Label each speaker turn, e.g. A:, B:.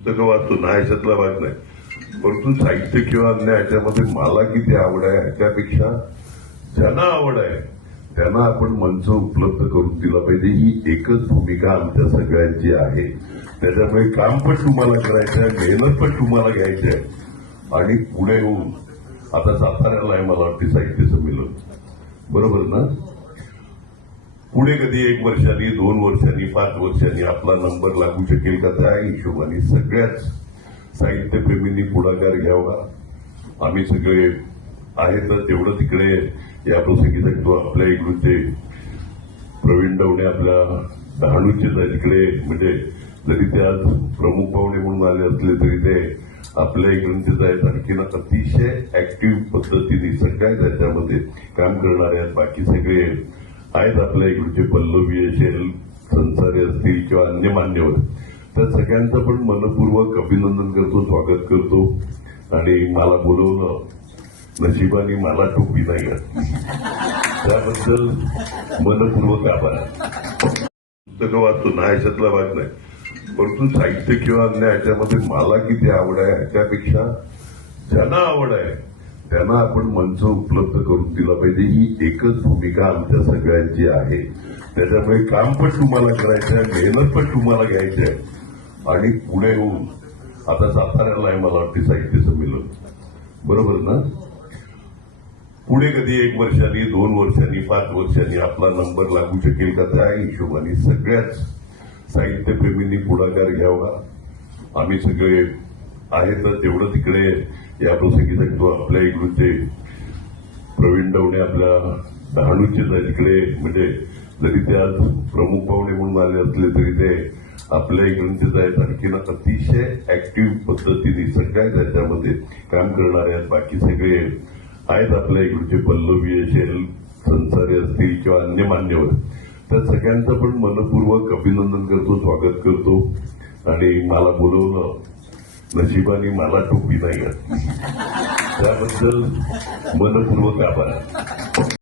A: पुस्तकं वाचतो ना ह्याच्यातला भाग नाही. परंतु साहित्य किंवा अन्य ह्याच्यामध्ये मला किती आवड आहे ह्याच्यापेक्षा ज्यांना आवड आहे त्यांना आपण मंच उपलब्ध करून दिला पाहिजे. ही एकच भूमिका आमच्या सगळ्यांची आहे. त्याच्यामुळे काम पण तुम्हाला करायचं आहे मेहनत पण तुम्हाला घ्यायची आहे. आणि पुढे होऊन आता साताऱ्याला आहे मला वाटते साहित्य संमेलन. बरोबर ना? पुढे कधी एक वर्षांनी दोन वर्षांनी पाच वर्षांनी आपला नंबर लागू शकेल का? त्या हिशोबाने सगळ्याच साहित्यप्रेमींनी पुढाकार घ्यावा. आम्ही सगळे आहेत तर तेवढं तिकडे या प्रसंगी सांगतो. आपल्या इकडचे प्रवीण डवणे आपल्या डहाणूचे तिकडे म्हणजे जरी ते आज प्रमुख पाहुणे म्हणून आले असले तरी ते आपल्या इकडचेच आहेत. आणखीन अतिशय ऍक्टिव्ह पद्धतीने सगळ्या त्याच्यामध्ये काम करणारे आहेत. बाकी सगळे आहेत आपल्या इकडचे पल्लवी असेल संसारी असतील किंवा अन्य मान्यवर. त्या सगळ्यांचं पण मनपूर्वक अभिनंदन करतो स्वागत करतो. आणि मला बोलवलं नशिबाने मला टोपी नाही त्याबद्दल मनपूर्वक आभार पुस्तकं वाचतो ना ह्याच्यातला भाग नाही. परंतु साहित्य किंवा अन्य ह्याच्यामध्ये मला किती आवड आहे ह्याच्यापेक्षा ज्यांना आवड आहे त्यांना आपण मंच उपलब्ध करून दिला पाहिजे. ही एकच भूमिका आमच्या सगळ्यांची आहे. त्याच्यामुळे काम पण तुम्हाला करायचं आहे मेहनत पण तुम्हाला घ्यायची आहे. आणि पुढे होऊन आता साताऱ्याला आहे मला वाटते साहित्य संमेलन. बरोबर ना? पुढे कधी एक वर्षांनी दोन वर्षांनी पाच वर्षांनी आपला नंबर लागू शकेल का? त्या हिशोबाने सगळ्याच साहित्यप्रेमींनी पुढाकार घ्यावा. आम्ही सगळे आहेत तर तेवढं तिकडे या प्रसंगी सांगतो आपल्या इकडचे प्रवीण डवणे आपल्या डहाणूचेच आहे तिकडे म्हणजे जरी ते आज प्रमुख पाहुणे म्हणून आले असले तरी ते आपल्या इकडूनचे आहेत आणखीन अतिशय ऍक्टिव्ह पद्धतीने सगळ्या त्याच्यामध्ये काम करणारे आहेत. बाकी सगळे आहेत आपल्या इकडचे पल्लवी असेल संसारे असतील किंवा अन्य मान्यवर त्या सगळ्यांचं पण मनपूर्वक अभिनंदन करतो स्वागत करतो. आणि मला बोलवलं नशिबाने मला टोपी नाही त्याबद्दल मनपूर्वक आभार.